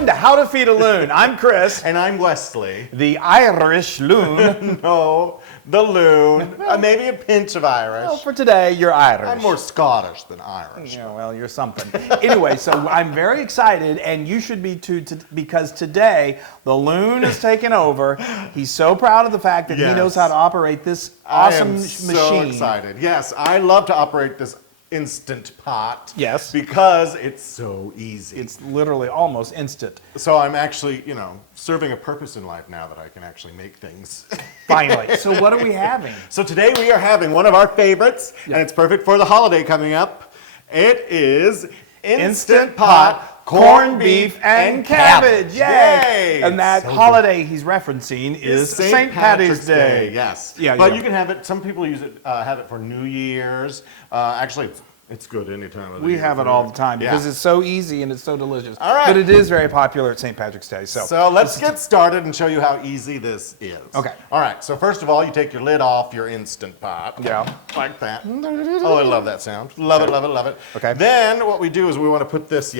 Welcome to How to Feed a Loon. I'm Chris. And I'm Wesley. The Irish loon. No, the loon. Maybe a pinch of Irish. Well, for today, you're Irish. I'm more Scottish than Irish. Yeah, well, you're something. Anyway, so I'm very excited, and you should be too, because today the loon is taking over. He's so proud of the fact that he knows how to operate this awesome machine. I am so excited. Yes, I love to operate this Instant Pot. Yes. Because it's so easy. It's literally almost instant. So I'm actually, serving a purpose in life now that I can actually make things. Finally. So what are we having? So today we are having one of our favorites, and it's perfect for the holiday coming up. It is Instant Pot corned beef and cabbage. Yay! And that holiday he's referencing is St. Patrick's Day. Yes. Yeah, but you can have it, some people use it, have it for New Year's. Actually, it's good any time of the year. We have it all the time because it's so easy and it's so delicious. All right. But it is very popular at St. Patrick's Day. So let's get started and show you how easy this is. Okay. All right. So first of all, you take your lid off your Instant Pot. Yeah. Like that. Oh, I love that sound. Love it, love it, love it. Okay. Then what we do is we want to put this,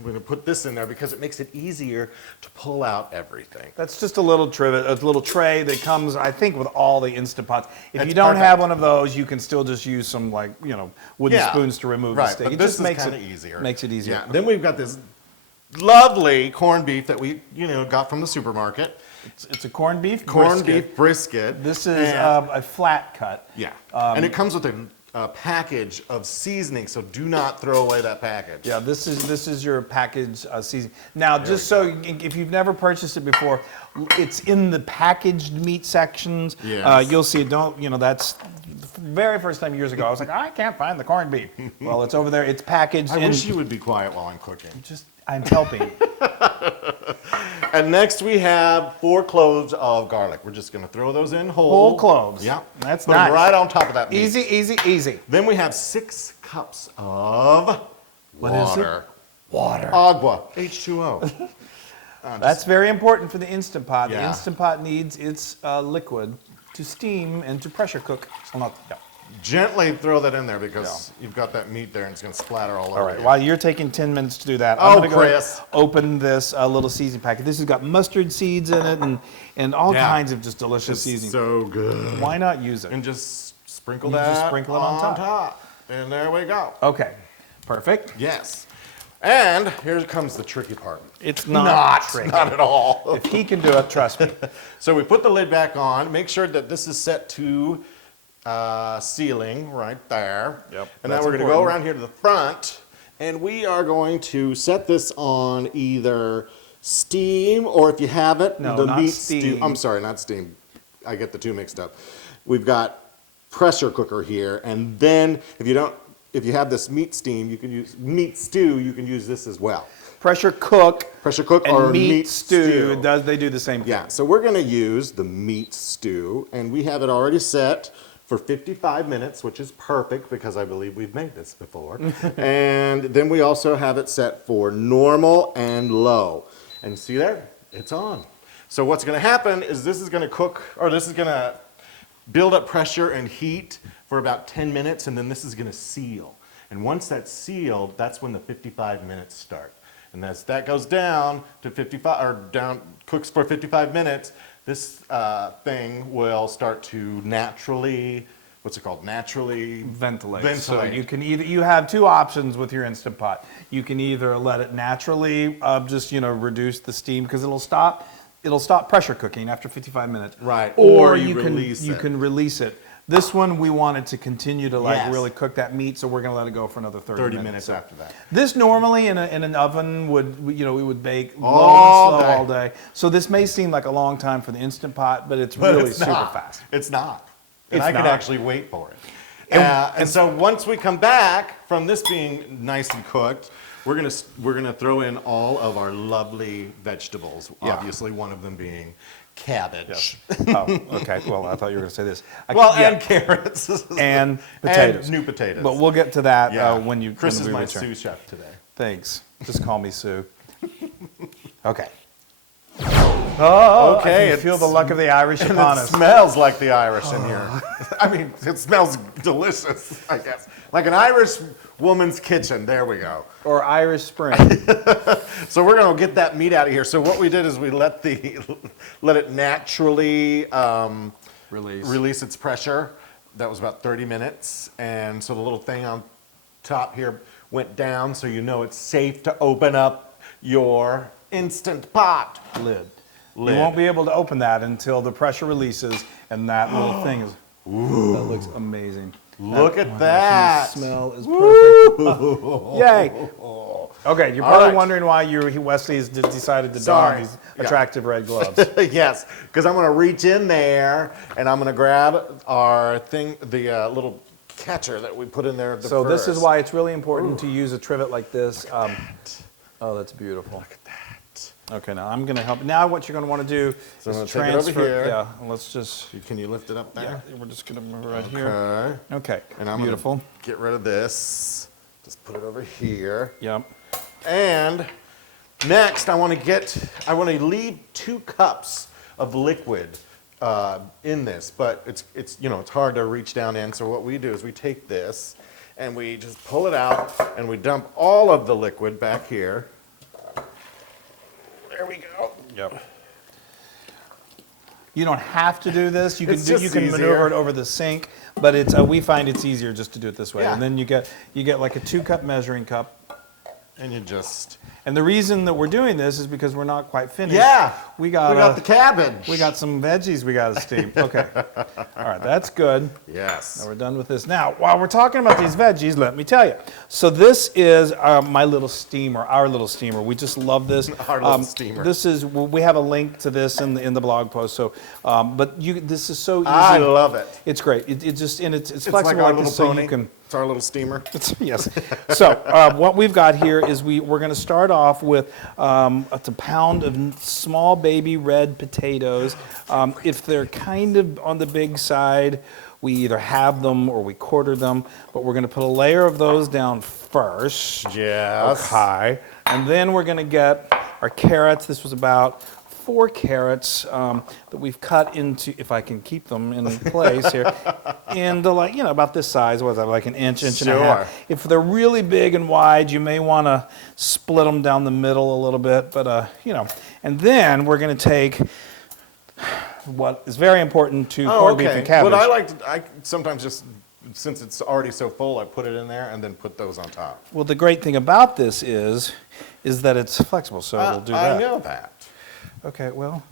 we're going to put this in there because it makes it easier to pull out everything. That's just a little tray that comes, I think, with all the Instant Pots. If It's you don't perfect. have one of those, you can still just use some wooden spoons to remove the Right, stick. but It this just is makes kind of it easier. Makes it easier. Yeah. Then we've got this lovely corned beef that we, got from the supermarket. It's a corned beef Corned brisket. beef brisket. This is a flat cut. Yeah. And it comes with a package of seasoning, so do not throw away that package. Yeah, this is your package seasoning. Now, just so if you've never purchased it before, it's in the packaged meat sections. Yes. You'll see it. That's the very first time years ago. I was like, I can't find the corned beef. Well, it's over there. It's packaged. I wish you would be quiet while I'm cooking. I'm helping. And next we have 4 cloves of garlic. We're just going to throw those in whole. Whole cloves. Yeah. That's Put them nice. right on top of that meat. Easy, easy, easy. Then we have 6 cups of What is it? water. Water. Agua. H2O. That's very important for the Instant Pot. Yeah. The Instant Pot needs its liquid to steam and to pressure cook. Gently throw that in there because you've got that meat there and it's going to splatter all over. All right, you. while you're taking 10 minutes to do that, I'm going to Chris. open this little seasoning packet. This has got mustard seeds in it and all kinds of just delicious seasoning. So good. Why not use it? And just sprinkle You that just sprinkle it on top. And there we go. Okay, perfect. Yes. And here comes the tricky part. It's not tricky. Not at all. If he can do it, trust me. So we put the lid back on. Make sure that this is set to ceiling right there. Yep, And now that's we're going to go important. around here to the front, and we are going to set this on either steam or, if you have it, No, the not meat steam. stew. I'm sorry, not steam. I get the two mixed up. We've got pressure cooker here, and then if you have this meat steam, you can use meat stew. You can use this as well. Pressure cook And and or meat stew. They do the same thing. Yeah, so we're going to use the meat stew, and we have it already set for 55 minutes, which is perfect because I believe we've made this before. And then we also have it set for normal and low. And see there? It's on. So what's going to happen is this is going to cook, or this is going to build up pressure and heat for about 10 minutes, and then this is going to seal. And once that's sealed, that's when the 55 minutes start. And as that goes down to 55, or down, cooks for 55 minutes, this thing will start to naturally, naturally ventilate. So you can you have 2 options with your Instant Pot. You can either let it naturally just reduce the steam because it'll stop pressure cooking after 55 minutes. Right. Or you can release it. This one we wanted to continue to really cook that meat, so we're going to let it go for another 30 minutes. So after that. This normally in an oven we would bake low All and slow day. all day. So this may seem like a long time for the Instant Pot, but it's really super fast. It's not. And It's I can not. actually wait for it. And so once we come back from this being nice and cooked, we're gonna throw in all of our lovely vegetables. Yeah. Obviously, one of them being cabbage. Oh, okay. Well, I thought you were going to say this. And carrots. And potatoes. And new potatoes. But we'll get to that when you Chris when is we my return. sous chef today. Thanks. Just call me Sue. Okay. Oh, Okay, I can feel the luck of the Irish And upon it us. smells like the Irish in here. I mean, it smells delicious, I guess. Like an Irish woman's kitchen. There we go. Or Irish Spring. So we're gonna get that meat out of here. So what we did is we let it naturally release its pressure. That was about 30 minutes. And so the little thing on top here went down, so you know it's safe to open up your Instant Pot Lid. lid. You won't be able to open that until the pressure releases and that little thing is. Ooh. That looks amazing. Look at Gosh, that. the smell is perfect. Yay. Okay, you're probably right. wondering why Wesley has decided to don Sorry. these Yeah. attractive red gloves. Yes, because I'm gonna reach in there and I'm gonna grab our thing, the little catcher that we put in there. So this is why it's really important to use a trivet like this. Oh, that's beautiful. Look at that. Okay, now I'm gonna help. Now what you're gonna want to do So I'm is gonna take it over transfer. here. Yeah, let's just. Can you lift it up there? Yeah, we're just gonna move it right here. Okay. Okay, And I'm beautiful. gonna get rid of this. Just put it over here. Yep. And next, I want to leave 2 cups of liquid in this, but it's hard to reach down in. So what we do is we take this and we just pull it out and we dump all of the liquid back here. There we go. Yep. You don't have to do this. You can It's just maneuver easier. it over the sink, but it's we find it's easier just to do it this way. Yeah. And then you get like a 2-cup measuring cup. And you just And the reason that we're doing this is because we're not quite finished. yeah. We got the cabbage. we got some veggies we got to steam. Okay. All right, that's good. yes. Now we're done with this. Now, while we're talking about these veggies, let me tell you. So this is my little steamer, our little steamer. We just love this. Our little steamer. This is we have a link to this in the blog post. So, this is so easy. I love it. It's great. It's It's flexible like our like little this, so pony. you can. It's our little steamer. Yes. So what we've got here is we're going to start off with it's a pound of small baby red potatoes. If they're kind of on the big side, we either have them or we quarter them. But we're going to put a layer of those down first. Yes. Okay. And then we're going to get our carrots. This was about 4 carrots that we've cut into, if I can keep them in place here, into about this size. What was that, like an inch and a half? Sure. If they're really big and wide, you may want to split them down the middle a little bit, but And then we're going to take what is very important to corned beef and cabbage. But I sometimes just, since it's already so full, I put it in there and then put those on top. Well, the great thing about this is that it's flexible, so we'll do that. I know that. Okay, well,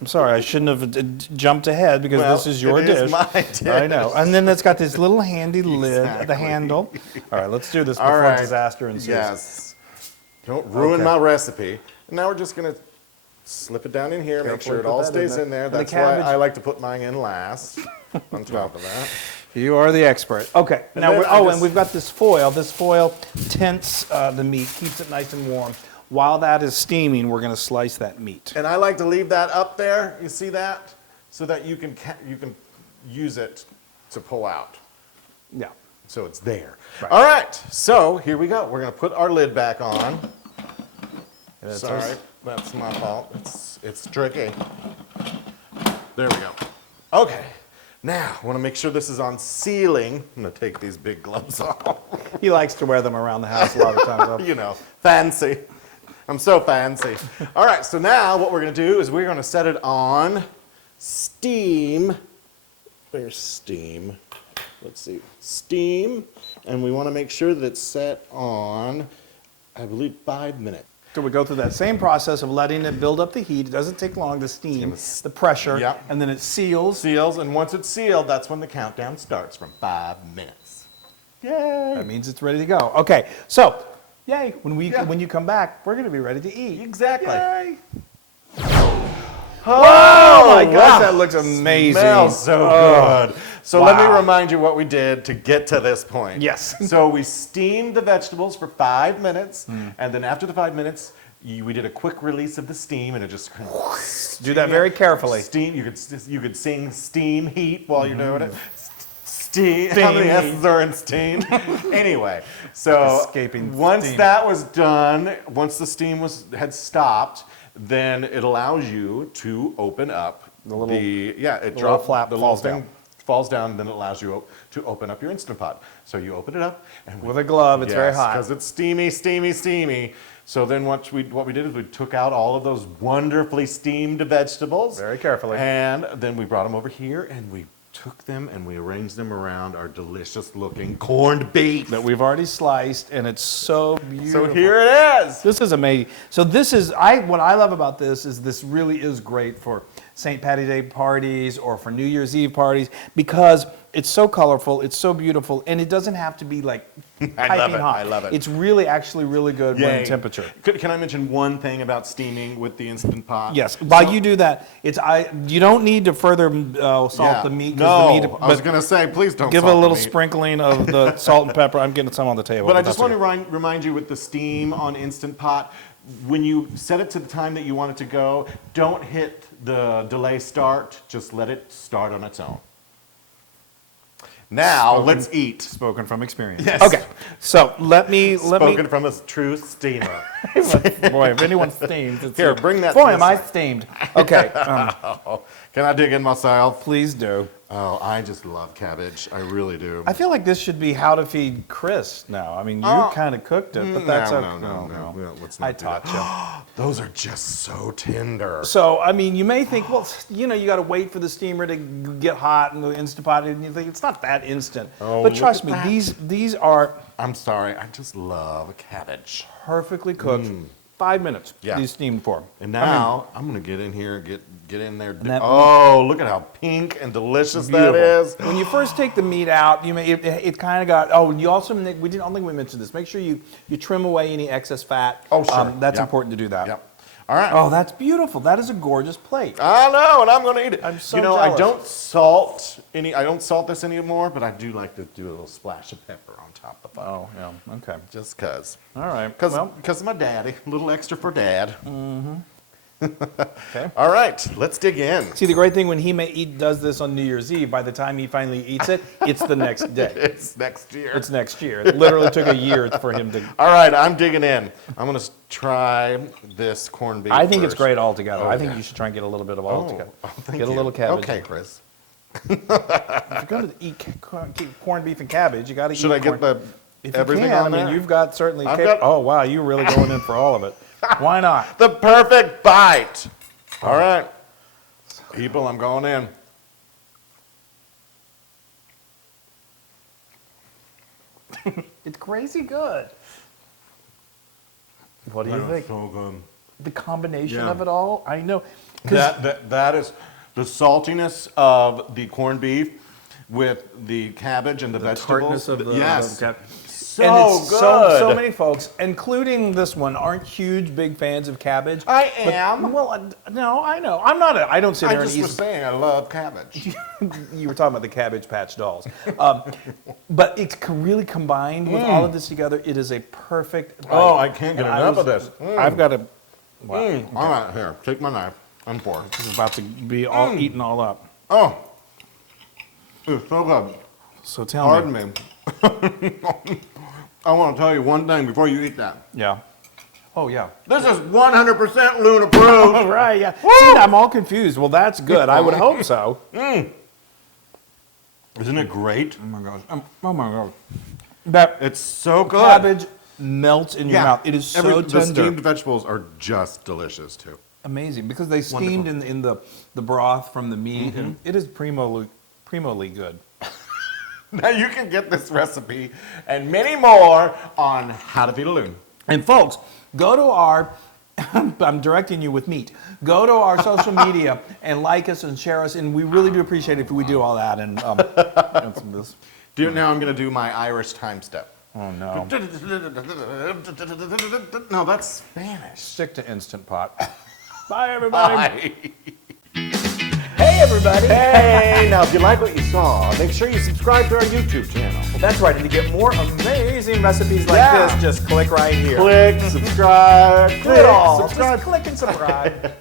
I'm sorry, I shouldn't have jumped ahead because Well, this is your it dish. is my dish. I know. And then it's got this little handy lid, the Exactly. handle. All right, let's do this All before right. disaster ensues. Yes. Don't ruin Okay. my recipe. And now we're just going to slip it down in here, make Carefully sure it put all that in stays there. in there. And the That's why cabbage- I like to put mine in last on top of that. You are the expert. Okay, And now, then and just- we've got this foil. This foil tints the meat, keeps it nice and warm. While that is steaming, we're going to slice that meat. And I like to leave that up there, you see that? So that you can use it to pull out. Yeah. So it's there. Right. All right, so here we go. We're going to put our lid back on. That's Sorry, us. that's my fault. It's tricky. There we go. Okay, now I want to make sure this is on sealing. I'm going to take these big gloves off. He likes to wear them around the house a lot of times. You know, fancy. I'm so fancy. All right, so now what we're going to do is we're going to set it on steam. Where's steam? Let's see. Steam. And we want to make sure that it's set on, I believe, 5 minutes. So we go through that same process of letting it build up the heat. It doesn't take long to steam, the pressure, Yep. and then it seals. Seals, and once it's sealed, that's when the countdown starts from 5 minutes. Yay! That means it's ready to go. Okay, so, yay, when Yeah. you come back, we're going to be ready to eat. Exactly. Yay. Oh my gosh, that looks amazing. Smells so Oh. good. So let me Wow. remind you what we did to get to this point. Yes. So we steamed the vegetables for 5 minutes, and then after the 5 minutes, we did a quick release of the steam, and it just Do that very carefully. Steam. You could sing steam heat while you're doing it. Steam. How many Steam. S's are in steam? Anyway, so Escaping once steam. that was done, once the steam had stopped, then it allows you to open up it little flap the falls little thing down. falls down, and then it allows you to open up your Instant Pot. So you open it up, and With a glove, it's very hot. because it's steamy, steamy, steamy. So then what we did is we took out all of those wonderfully steamed vegetables. Very carefully. And then we brought them over here, and we took them and we arranged them around our delicious looking corned beef. That we've already sliced, and it's so beautiful. So here it is. This is amazing. So this is, what I love about this is this really is great for St. Patty's Day parties or for New Year's Eve parties because it's so colorful, it's so beautiful, and it doesn't have to be like piping hot. I love it. It's really actually really good when temperature. Can I mention one thing about steaming with the Instant Pot? Yes. While you do that, you don't need to further salt the meat. No, the meat, I was going to say, please don't give salt a little the meat. sprinkling of the salt and pepper. I'm getting some on the table. But I just want to remind you with the steam on Instant Pot, when you set it to the time that you want it to go, don't hit the delay start. Just let it start on its own. Now, let's eat. Spoken from experience. Yes. Okay, so let me. Spoken from a true steamer. Boy, if anyone steams, it's Here, you. bring that Boy, to am the I side. steamed. Okay, Can I dig in myself? please do. Oh, I just love cabbage. I really do. I feel like this should be how to feed Chris now. I mean, you kind of cooked it, but that's okay. No. Let's not I do taught that. you. Those are just so tender. So, I mean, you may think, well, you got to wait for the steamer to get hot and the Instant Pot, and you think it's not that instant. Oh, but look trust at me, that. these are I'm sorry. I just love cabbage. perfectly cooked. 5 minutes. Yeah. These steamed for. And now I'm gonna get in here, get in there. that- Oh, look at how pink and delicious that is. When you first take the meat out, it kind of got. Oh, and you also I don't think we mentioned this. Make sure you trim away any excess fat. Oh, sure. That's Yep. important to do that. Yep. All right. Oh, that's beautiful. That is a gorgeous plate. I know, and I'm gonna eat it. I'm so I jealous. don't salt this anymore, but I do like to do a little splash of pepper on top of it. Oh, yeah. Okay. Just cause. All right. Because Well, of my daddy. A little extra for dad. okay. All right, let's dig in. See, the great thing when he does this on New Year's Eve, by the time he finally eats it, it's the next day. It's next year. It's next year. It literally took a year for him to. All right, I'm digging in. I'm going to try this corned beef I think it's first. great altogether. Oh, I think yeah. you should try and get a little bit of all Oh, together. thank Get a you. little cabbage. Okay, Chris. If you're going to eat corned beef and cabbage, you got to eat. Should I get corn- If you everything can, on I mean, there? you've got certainly. I've got- Oh wow, you're really going in for all of it. Why not? The perfect bite. All right. People, I'm going in. It's crazy good. What do you think? So good. The combination Yeah. of it all, I know. 'Cause That is the saltiness of the corned beef with the cabbage and the vegetables. tartness of the yes. cap- So and it's good. so many folks, including this one, aren't huge big fans of cabbage. I But- am. Well, no, I know. I'm not. I don't sit I there and just eat. was saying I love cabbage. You were talking about the Cabbage Patch dolls, but it's really combined with all of this together. It is a perfect. Oh, bite. I can't get And enough of this. I've got to. Wow, All right, here, take my knife and fork. this is about to be all eaten all up. Oh, it's so good. So tell Pardon me. me. I want to tell you one thing before you eat that. Yeah. Oh yeah. This is 100% Loon approved. All right. Yeah. See, I'm all confused. Well, that's good. I would hope so. Isn't it great? Oh my gosh. Oh my god. That It's so good. cabbage melts in your Yeah. mouth. It is so The tender. steamed vegetables are just delicious too. Amazing because they steamed in the broth from the meat, Mm-hmm. and it is primally good. Now you can get this recipe and many more on How to Feed a Loon. And folks, go to our. I'm directing you with meat. Go to our social media and like us and share us, and we really do appreciate it if we do all that. And and some of this. Now I'm going to do my Irish time step. Oh no! No, that's Spanish. Stick to Instant Pot. Bye everybody. Bye. Hey everybody. Hey, now if you like what you saw, make sure you subscribe to our YouTube channel. That's right. And to get more amazing recipes like Yeah. this, just click right here. Click, subscribe, Do it all. subscribe. Just click and subscribe.